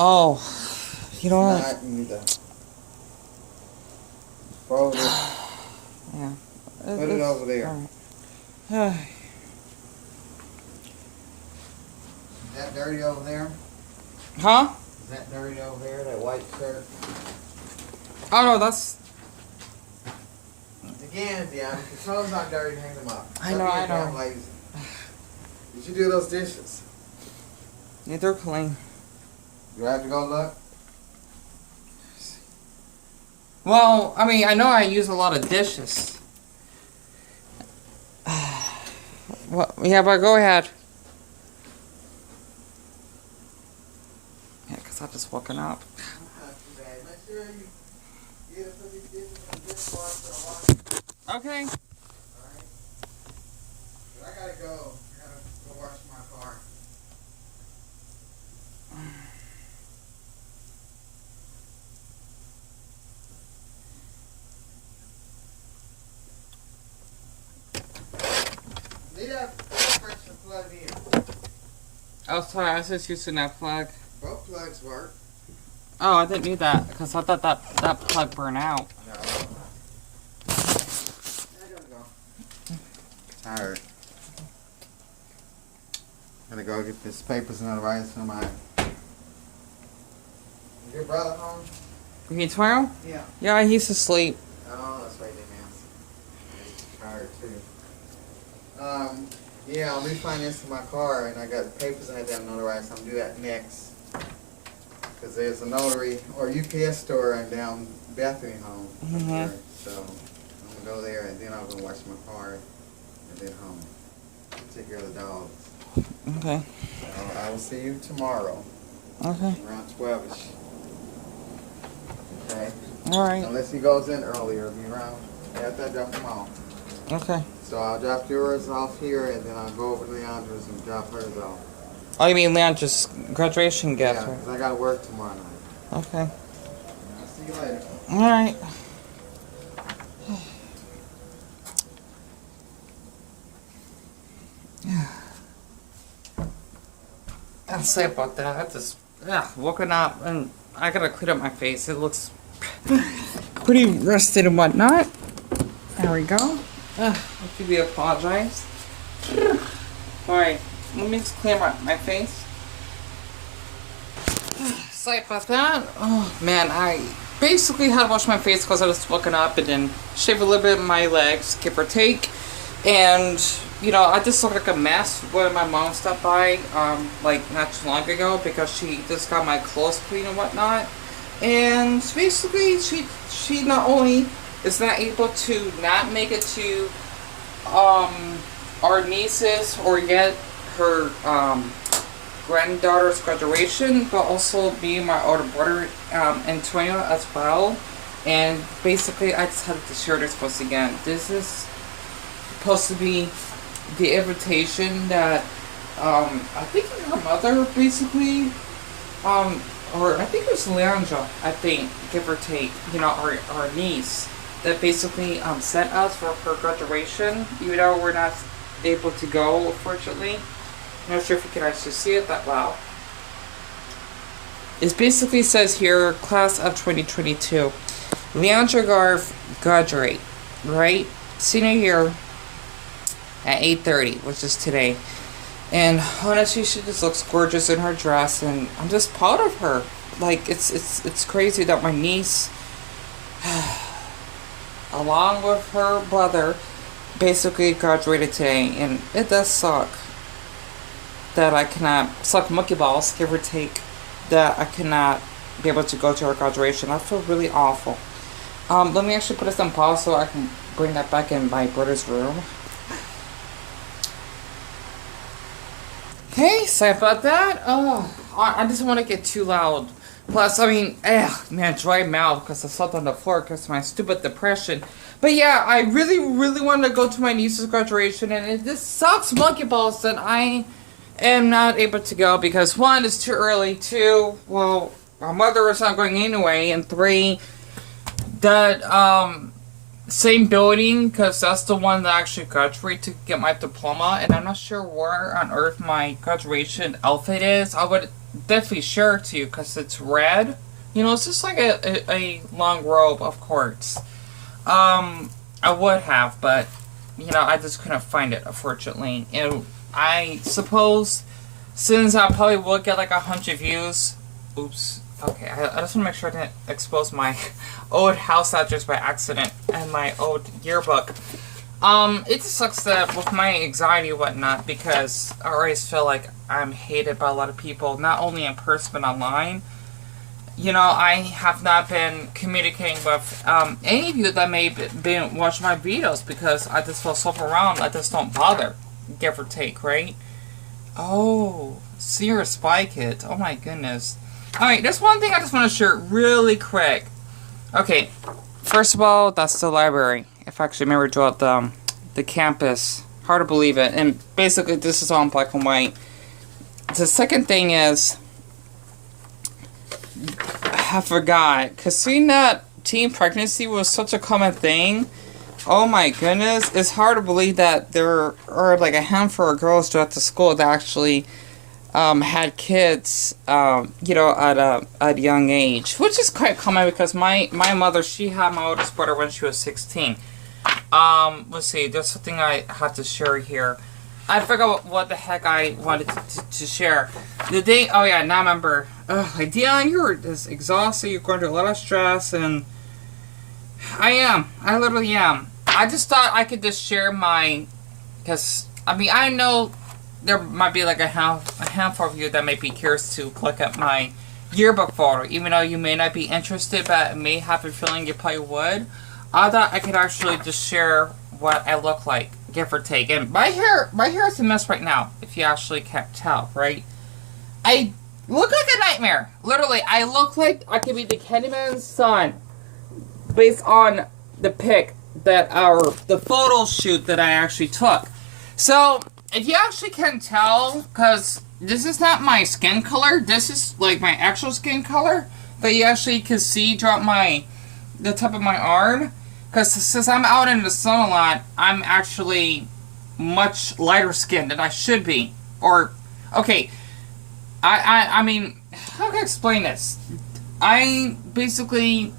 Oh, you know what? Not, you need to fold it. Yeah. Put it over there. Alright. Is that dirty over there? Huh? Is that dirty over there, that white shirt? Oh no, that's... Again, yeah, if your clothes not dirty, hang them up. I know, I know. Damn lazy. Did you do those dishes? Yeah, they're clean. You have to go look? Well, I mean, I know I use a lot of dishes. Well, yeah, but go ahead. Yeah, because I'm just woken up. Not too bad. Make sure you get put these dishes in the dishwasher or wash them. Okay. Alright? But I gotta go. I gotta go wash my car. Need that air pressure plugged in. Oh, sorry, I was just using that plug. Both plugs work. Oh, I didn't need that, because I thought that plug burned out. No. I gotta go. Tired. Gotta go get this papers notarized for my. Is your brother home? You mean tomorrow? Yeah. Yeah, he's asleep. Oh, that's right, they answer. He's tired too. Yeah, I'm refinancing my car and I got the papers I had to have notarized. I'm gonna do that next. Cause there's a notary or UPS store down Bethany home. Mhm. So I'm gonna go there and then I'm gonna wash my car and then home. Take care of the dogs. Okay. So I will see you tomorrow. Okay. Around 12ish. Okay. Alright. Unless he goes in earlier, he'll be around. After I drop him off. Okay. So I'll drop yours off here and then I'll go over to Leandra's and drop hers off. Oh, you mean Leandra's graduation gift? Yeah, because I gotta work tomorrow night. Okay. I'll see you later. Alright. I'll say about that. I just woken up and I gotta clean up my face. It looks pretty rusted and whatnot. There we go. I do apologize. Alright, let me just clean up my face. Sorry about that. Oh man, I basically had to wash my face because I was woken up and then shave a little bit of my legs, give or take. And you know, I just look like a mess when my mom stopped by, like not too long ago because she just got my clothes clean and whatnot. And basically, she not only is not able to not make it to our nieces or yet her granddaughter's graduation, but also me and my older brother Antonio as well. And basically, I just had to share this once again. This is supposed to be the invitation that I think her mother basically or I think it was Leandra, I think, give or take, you know, our niece that basically sent us for her graduation, even though we're not able to go, unfortunately. I'm not sure if you can actually see it that well. It basically says here, class of 2022. Leandra Garf graduate, right? Senior year at 8:30, which is today. And honestly, she just looks gorgeous in her dress, and I'm just proud of her. Like, it's crazy that my niece, along with her brother, basically graduated today, and it does suck that I cannot, suck monkey balls, give or take, that I cannot be able to go to her graduation. I feel really awful. Let me actually put this on pause so I can bring that back in my brother's room. Okay, sorry about that. Oh, I just want to get too loud. Plus, I mean, man, dry mouth because I slept on the floor because of my stupid depression. But yeah, I really, really wanted to go to my niece's graduation, and it just sucks monkey balls that I am not able to go because 1, it's too early, 2, well, my mother is not going anyway, and 3, that, same building, because that's the one that I actually graduated to get my diploma, and I'm not sure where on earth my graduation outfit is. I would definitely share it to you because it's red. You know, it's just like a long robe, of course. I would have, but, you know, I just couldn't find it, unfortunately. And I suppose, since I probably will get like 100 views, oops, okay, I just want to make sure I didn't expose my old house address by accident and my old yearbook. It just sucks that with my anxiety and whatnot, because I always feel like I'm hated by a lot of people, not only in person but online. You know, I have not been communicating with any of you that may be watching my videos because I just feel so overwhelmed. I just don't bother, give or take, right? Oh, Seer Spy Kit. Oh my goodness. Alright, there's one thing I just want to share really quick. Okay, first of all, that's the library. If I actually remember to draw the campus. Hard to believe it. And basically, this is all in black and white. The second thing is, I forgot, because seeing that teen pregnancy was such a common thing, oh my goodness, it's hard to believe that there are like a handful of girls throughout the school that actually had kids, you know, at a young age, which is quite common because my mother, she had my oldest brother when she was 16. Let's see, there's something I have to share here. I forgot what the heck I wanted to share. The day, oh yeah, now I remember. Like, Dion, you're just exhausted, you're going through a lot of stress, and I literally am. I just thought I could just share my, because, I mean, I know there might be like a handful of you that may be curious to look at my yearbook photo, even though you may not be interested, but may have a feeling you probably would. I thought I could actually just share what I look like, give or take. And my hair is a mess right now, if you actually can't tell, right? I look like a nightmare. Literally, I look like I could be the Candyman's son, based on the pic that the photo shoot that I actually took. So, if you actually can tell, because this is not my skin color, this is like my actual skin color, that you actually can see drop the top of my arm. Because since I'm out in the sun a lot, I'm actually much lighter skinned than I should be. Or, okay, I mean, how can I explain this? I basically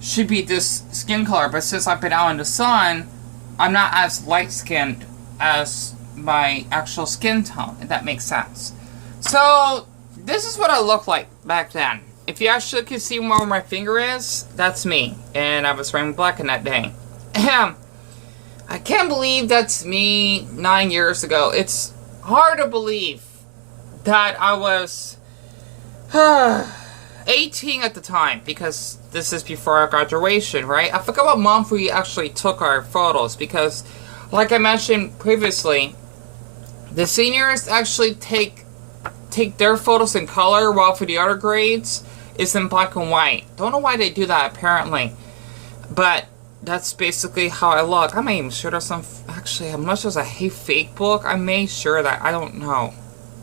should be this skin color, but since I've been out in the sun, I'm not as light skinned as my actual skin tone, if that makes sense. So, this is what I looked like back then. If you actually can see where my finger is, that's me. And I was wearing black in that day. I can't believe that's me 9 years ago. It's hard to believe that I was 18 at the time, because this is before our graduation, right? I forgot what month we actually took our photos, because like I mentioned previously, the seniors actually take their photos in color, while for the other grades, it's in black and white. Don't know why they do that, apparently. But that's basically how I look. I'm not even sure there's some... Actually, as much as I hate fake book, I may sure that... I don't know.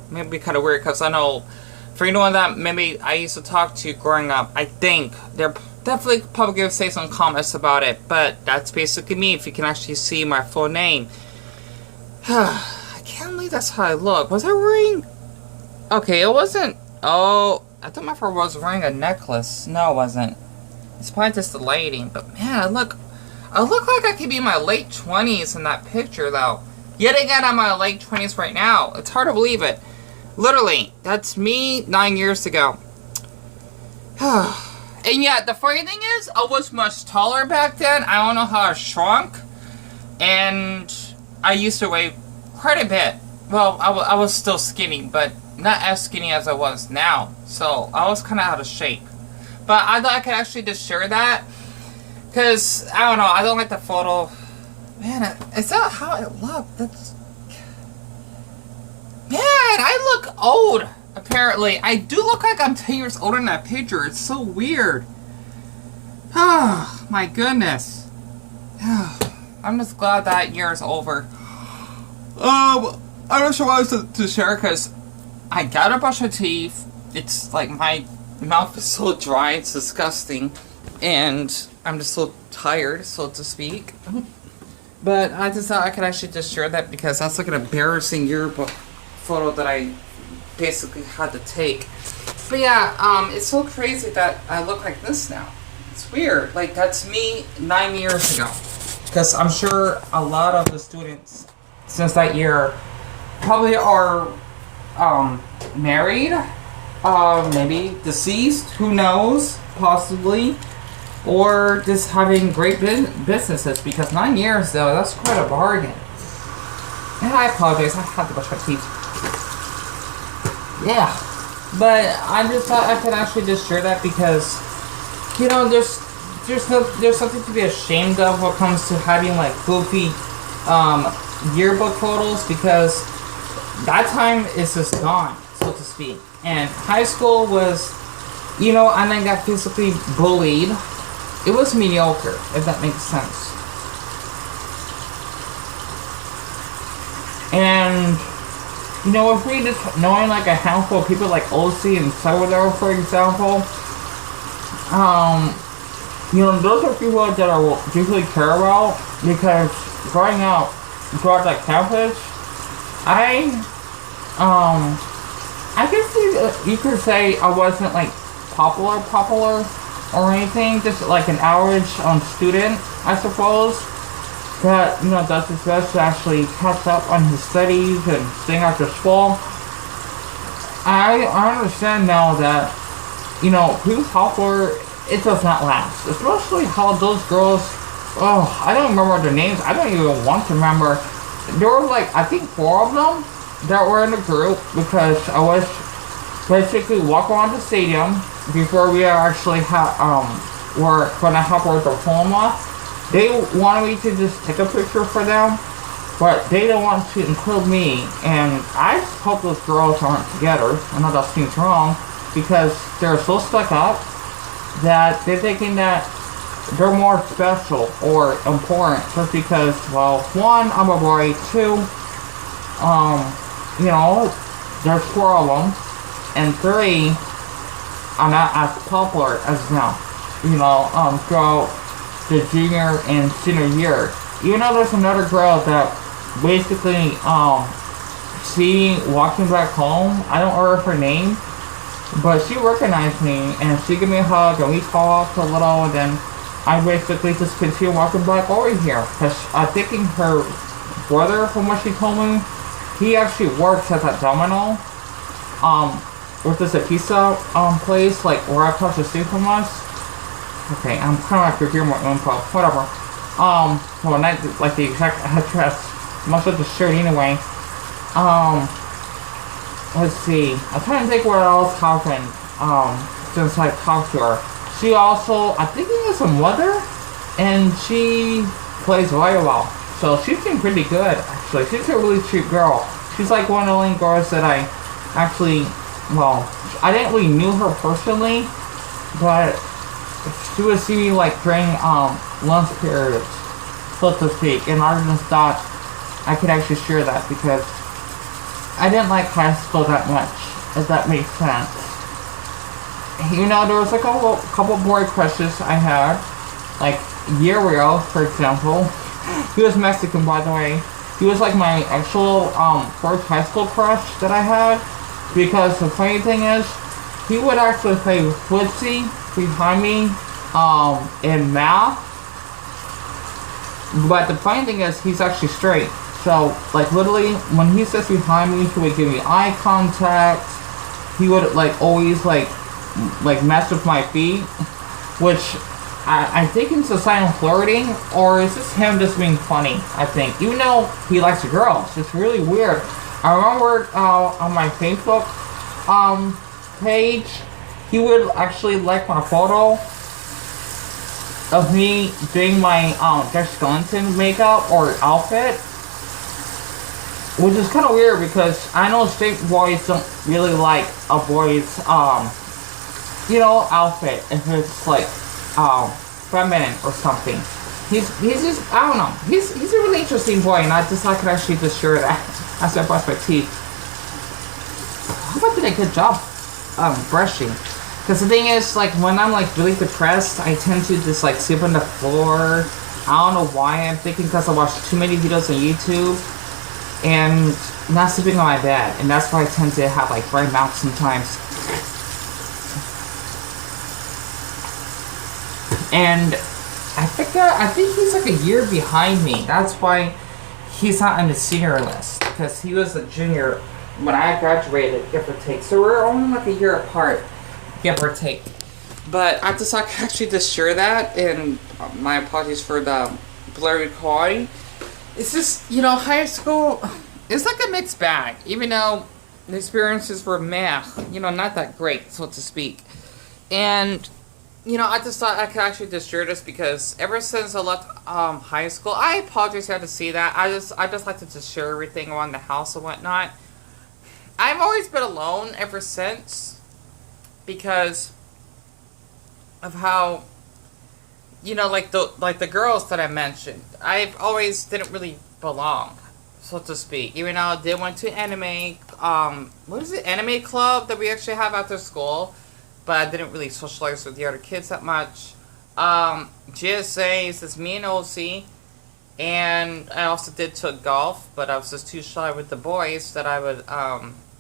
Maybe kind of weird, because I know... For anyone that maybe I used to talk to growing up, I think they're definitely probably going to say some comments about it. But that's basically me, if you can actually see my full name. I can't believe that's how I look. Was I wearing... Okay, it wasn't... Oh... I thought my friend was wearing a necklace. No, it wasn't. It's probably just the lighting. But man, I look like I could be in my late 20s in that picture, though. Yet again, I'm in my late 20s right now. It's hard to believe it. Literally, that's me 9 years ago. And yeah, the funny thing is, I was much taller back then. I don't know how I shrunk. And I used to weigh quite a bit. Well, I was still skinny, but not as skinny as I was now. So, I was kind of out of shape. But I thought I could actually just share that. Because, I don't know, I don't like the photo. Man, is that how I look? That's... Man, I look old, apparently. I do look like I'm 10 years older in that picture. It's so weird. Oh, my goodness. I'm just glad that year is over. I'm not sure what I was to share, because I gotta brush my teeth. It's like my mouth is so dry, it's disgusting. And I'm just so tired, so to speak. But I just thought I could actually just share that, because that's like an embarrassing yearbook photo that I basically had to take. But yeah, it's so crazy that I look like this now. It's weird. Like, that's me 9 years ago. Because I'm sure a lot of the students since that year probably are married, maybe deceased, who knows, possibly, or just having great businesses. Because 9 years, though, that's quite a bargain. And I apologize, I have to brush my teeth. Yeah. But I just thought I could actually just share that because, you know, there's something to be ashamed of when it comes to having like goofy yearbook photos, because that time is just gone, so to speak. And high school was, you know, and I got physically bullied. It was mediocre, if that makes sense. And you know, if we just knowing like a handful of people like OC and Salvador, for example, you know, those are people that I deeply care about, because growing up throughout that campus, I guess you could say I wasn't like popular or anything, just like an average student, I suppose. That, you know, does his best to actually catch up on his studies and staying after school. I understand now that, you know, being popular, it does not last. Especially how those girls, oh, I don't remember their names. I don't even want to remember. There were like, I think 4 of them that were in the group, because I was basically walking around the stadium before we actually were going to have our diploma. They wanted me to just take a picture for them, but they don't want to include me. And I hope those girls aren't together. I know that seems wrong, because they're so stuck up that they're thinking that they're more special or important just because, well, 1, I'm a boy, 2, you know, there's 4 of them, and 3, I'm not as popular as them, you know, throughout the junior and senior year. Even though there's another girl that basically, she walking back home, I don't remember her name, but she recognized me and she gave me a hug and we talked a little, and then I basically just continued walking back over here. Because I'm thinking her brother, from what she told me, he actually works at that Domino, which is a pizza place like right across the street from us. Okay, I'm kind of like reviewing my info. Whatever. Well, not like the exact address. Must have the shirt anyway. Let's see. I'm trying to think what else happened. Since I talked to her, she also, I think, is a mother, and she plays volleyball. So she's been pretty good, actually. She's a really cute girl. She's like one of the only girls that I actually, well, I didn't really knew her personally, but she would see me like during lunch periods, so to speak, and I just thought I could actually share that because I didn't like high school that much, if that makes sense. You know, there was like a couple boy crushes I had, like Uriel, for example. He was Mexican, by the way. He was like my actual first high school crush that I had, because the funny thing is, he would actually play footsie behind me in math, but the funny thing is he's actually straight, so like literally when he sits behind me, he would give me eye contact. He would like always like mess with my feet, which I think it's a sign of flirting, or is this him just being funny? I think, even though he likes girls, it's really weird. I remember on my Facebook page, he would actually like my photo of me doing my Josh Skellington makeup or outfit, which is kind of weird because I know straight boys don't really like a boy's you know, outfit if it's like feminine or something. He's just, I don't know, he's a really interesting boy, and I could actually just share that as I brush my teeth. I hope I did a good job brushing. Because the thing is, like, when I'm, like, really depressed, I tend to just, like, sleep on the floor. I don't know why. I'm thinking because I watch too many videos on YouTube. And not sleeping on my bed. And that's why I tend to have, like, dry mouth sometimes. And I think he's like a year behind me. That's why he's not on the senior list. Because he was a junior when I graduated, give or take. So we're only like a year apart, give or take. But I just like actually just share that, and my apologies for the blurry quality. It's just, high school, it's like a mixed bag. Even though the experiences were meh, not that great, so to speak. And, I just thought I could actually just share this because ever since I left high school, I apologize you had to see that. I just like to just share everything around the house and whatnot. I've always been alone ever since because of how, like the girls that I mentioned, I've always didn't really belong, so to speak. Even though I did went to anime, what is it, anime club that we actually have after school, but I didn't really socialize with the other kids that much. GSA is just me and OC, and I also did took golf, but I was just too shy with the boys that I would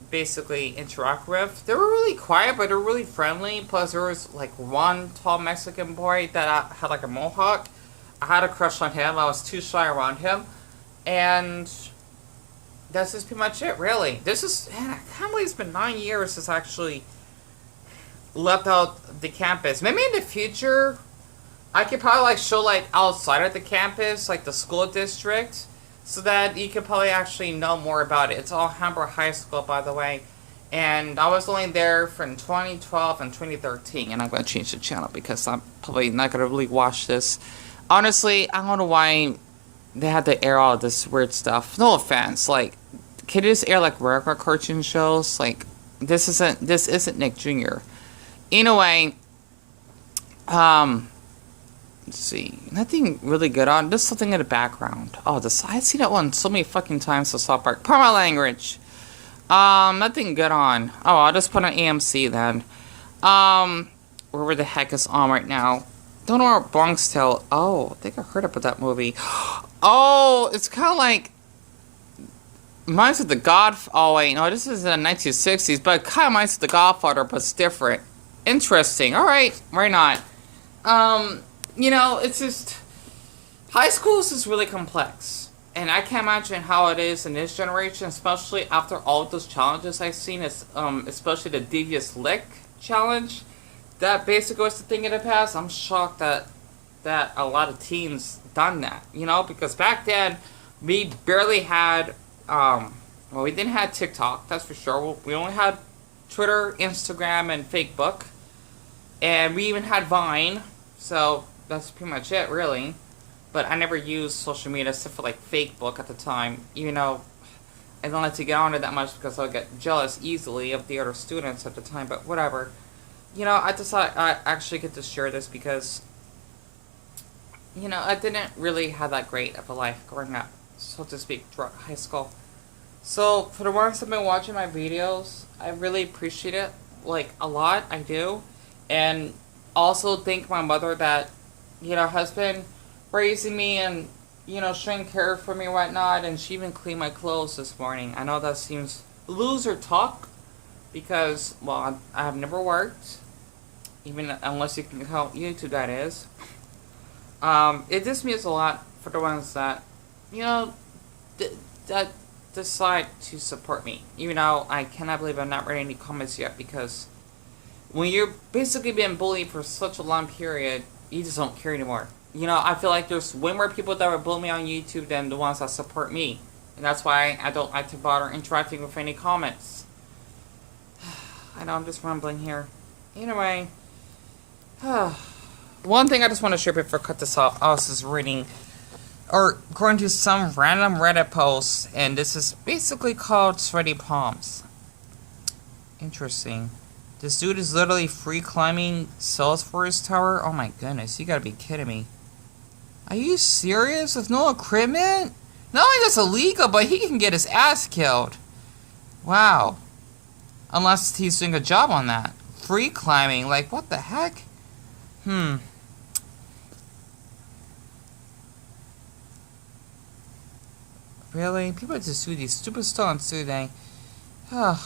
basically interact with. They were really quiet, but they were really friendly. Plus, there was like one tall Mexican boy that had like a mohawk. I had a crush on him. I was too shy around him, and that's just pretty much it, really. Man, I can't believe it's been 9 years since I actually left out the campus. Maybe in the future, I could probably like show like outside of the campus, like the school district, so that you could probably actually know more about it. It's all Hamburg High School, by the way. And I was only there from 2012 and 2013. And I'm going to change the channel because I'm probably not going to really watch this. Honestly, I don't know why they had to air all this weird stuff. No offense. Like, can you just air like regular cartoon shows? Like, this isn't Nick Jr. Anyway, let's see. Nothing really good on. There's something in the background. Oh, I've seen that one so many fucking times. So South Park. Pardon my language. Nothing good on. Oh, I'll just put on AMC then. Where the heck is on right now? Don't know where Bronx Tale. Oh, I think I heard about that movie. Oh, it's kind of like. Reminds of The Godfather. Oh, wait. No, this is in the 1960s. But it kind of reminds of The Godfather, but it's different. Interesting. Alright. Why not? It's just, high school is just really complex, and I can't imagine how it is in this generation, especially after all of those challenges I've seen, especially the Devious Lick challenge, that basically was the thing in the past. I'm shocked that a lot of teens done that, because back then, we barely had, we didn't have TikTok, that's for sure. We only had Twitter, Instagram, and Facebook, and we even had Vine, so that's pretty much it, really. But I never used social media except for like Facebook at the time. Even though I don't like to get on it that much because I'll get jealous easily of the other students at the time. But whatever. I just thought I actually get to share this because, I didn't really have that great of a life growing up, so to speak, throughout high school. So for the ones that have been watching my videos, I really appreciate it, like a lot. I do, and also thank my mother that, has been raising me and, showing care for me and whatnot, and she even cleaned my clothes this morning. I know that seems loser talk, because, well, I have never worked, even unless you can count YouTube, that is. It just means a lot for the ones that, that decide to support me. Even though I cannot believe I'm not reading any comments yet, because when you're basically being bullied for such a long period, you just don't care anymore. I feel like there's way more people that would bully me on YouTube than the ones that support me. And that's why I don't like to bother interacting with any comments. I know I'm just rambling here. Anyway. One thing I just want to share before I cut this off. I was just reading, or going to some random Reddit post, and this is basically called Sweaty Palms. Interesting. This dude is literally free climbing Salesforce Tower. Oh my goodness, you gotta be kidding me. Are you serious? With no equipment? Not only that's illegal, but he can get his ass killed. Wow. Unless he's doing a job on that. Free climbing, like what the heck? Really? People just do these stupid stunts, do they? Ugh.